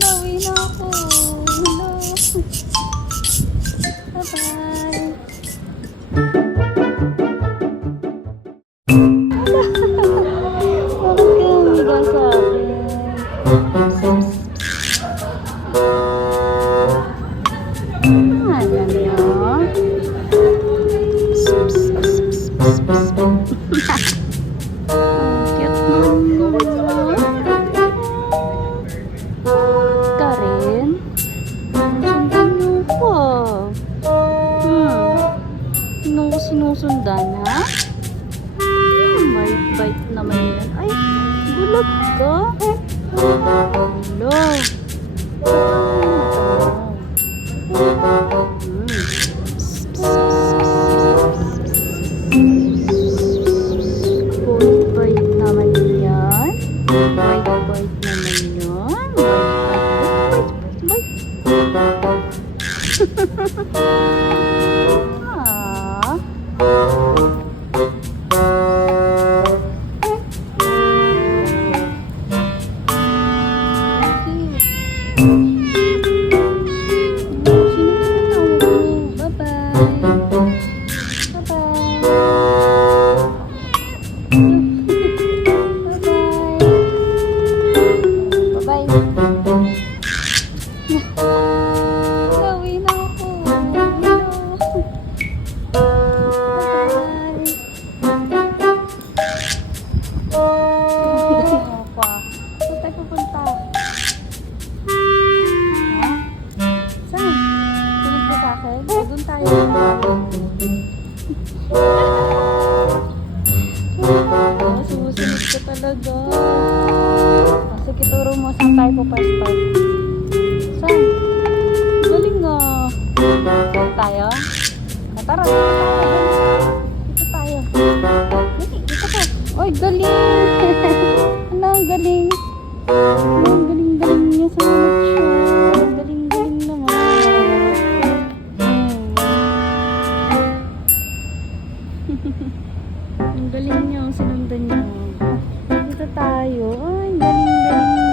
Bawi na ako. Hello. Bye-bye. Bakit ka humiga sa akin? Ayan niyo. Cute naman. Ka rin? Sundan mo pa. Sino ko sinusundan, ha? Bite naman yan. Ay, gulag ka. Hello. Bite naman yan. Bite naman yan. Bite. Ah. Gawin ako. Saan tayo pupunta? Ha? Saan? Tulog ka sa akin? Doon tayo. Sumusunod ka talaga. Sige, turo mo saan tayo pupasto. Saan? Galing nga. Tayo? Tara, dito tayo. Dito ka. Oy, galing. Ano, galing. Ang galing-galing niya sa siya. Galing-galing naman. Ang galing niya, sinundan niya. Dito tayo. Ay, galing-galing niya.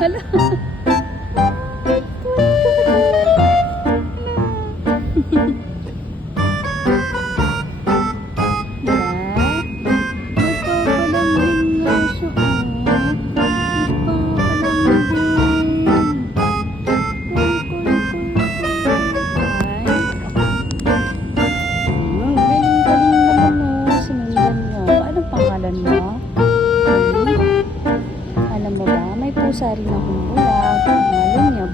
Hala. Alam mo ba, may pusa rin akong bulag. Pangalan niya,